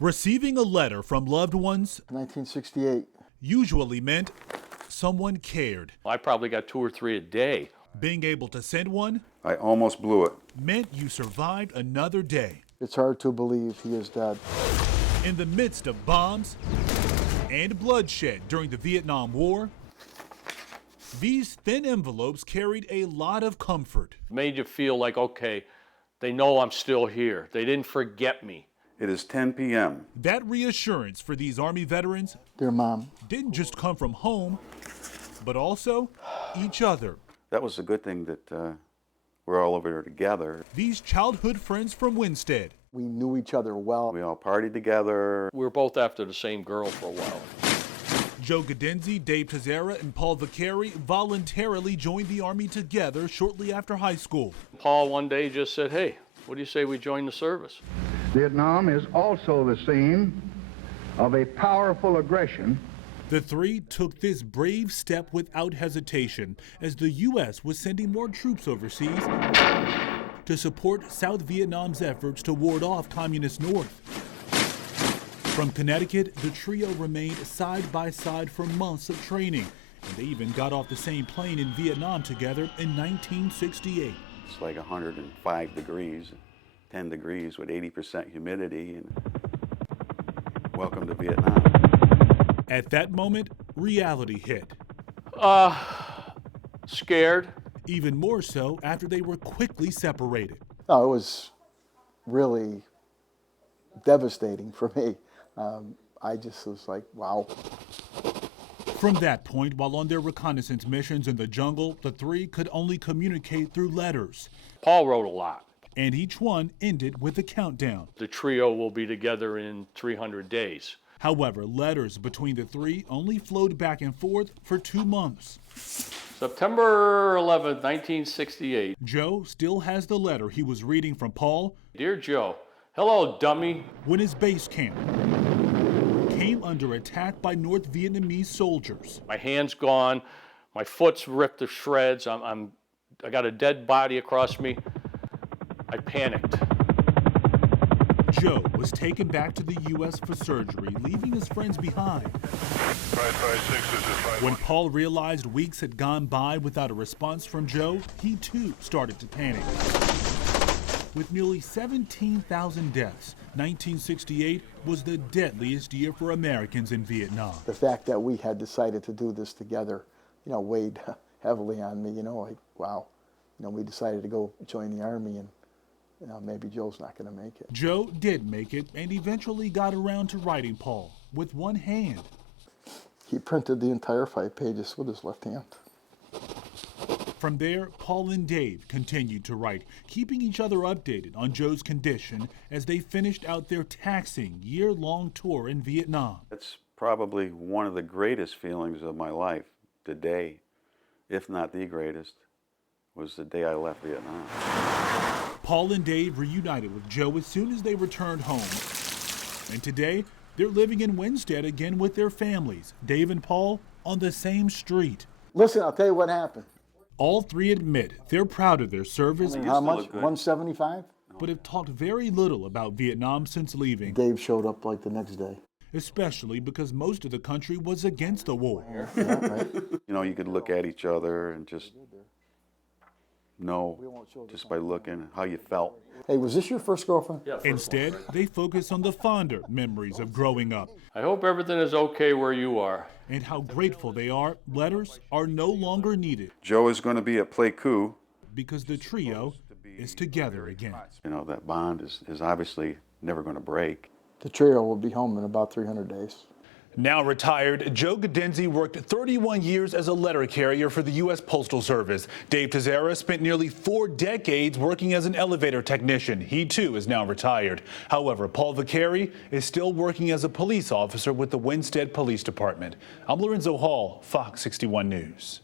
Receiving a letter from loved ones 1968. usually meant someone cared. I probably got 2 or 3 a day. Being able to send one I almost blew it. meant you survived another day. It's hard to believe he is dead. In the midst of bombs and bloodshed during the Vietnam War, these thin envelopes carried a lot of comfort. Made you feel like, okay, they know I'm still here. They didn't forget me. It is 10 p.m. That reassurance for these Army veterans Dear Mom, didn't just come from home, but also each other. That was a good thing that we're all over here together. These childhood friends from Winstead, we knew each other well. We all partied together. We were both after the same girl for a while. Joe Gadenzi, Dave Tezera, and Paul Vicari voluntarily joined the Army together shortly after high school. Paul one day just said, hey, what do you say we join the service? Vietnam is also the scene of a powerful aggression. The three took this brave step without hesitation as the U.S. was sending more troops overseas to support South Vietnam's efforts to ward off Communist North. From Connecticut, the trio remained side by side for months of training, and they even got off the same plane in Vietnam together in 1968. It's like 105 degrees, 10 degrees with 80% humidity, and welcome to Vietnam. At that moment, reality hit. Scared. Even more so after they were quickly separated. No, it was really devastating for me. I just was like, wow. From that point, while on their reconnaissance missions in the jungle, the three could only communicate through letters. Paul wrote a lot. And each one ended with a countdown. The trio will be together in 300 days. However, letters between the three only flowed back and forth for 2 months. September 11th, 1968. Joe still has the letter he was reading from Paul. Dear Joe, hello, dummy. When his base camp came under attack by North Vietnamese soldiers. My hand's gone. My foot's ripped to shreds. I got a dead body across me. I panicked. Joe was taken back to the U.S. for surgery, leaving his friends behind. When Paul realized weeks had gone by without a response from Joe, he too started to panic. With nearly 17,000 deaths, 1968 was the deadliest year for Americans in Vietnam. The fact that we had decided to do this together, weighed heavily on me, like, wow. We decided to go join the Army, and maybe Joe's not going to make it. Joe did make it and eventually got around to writing Paul with one hand. He printed the entire 5 pages with his left hand. From there, Paul and Dave continued to write, keeping each other updated on Joe's condition as they finished out their taxing year-long tour in Vietnam. It's probably one of the greatest feelings of my life. The day, if not the greatest, was the day I left Vietnam. Paul and Dave reunited with Joe as soon as they returned home. And today, they're living in Winstead again with their families, Dave and Paul, on the same street. Listen, I'll tell you what happened. All three admit they're proud of their service. How much? 175? But have talked very little about Vietnam since leaving. Dave showed up like the next day. Especially because most of the country was against the war. Yeah, right. You could look at each other and just know, just by looking, how you felt. Hey, was this your first girlfriend? Yeah, Instead, they focus on the fonder memories of growing up. I hope everything is okay where you are. And how grateful they are letters are no longer needed. Joe is going to be at Pleiku. Because the trio is together again. That bond is obviously never going to break. The trio will be home in about 300 days. Now retired, Joe Gadenzi worked 31 years as a letter carrier for the U.S. Postal Service. Dave Tezera spent nearly 4 decades working as an elevator technician. He, too, is now retired. However, Paul Vicari is still working as a police officer with the Winstead Police Department. I'm Lorenzo Hall, Fox 61 News.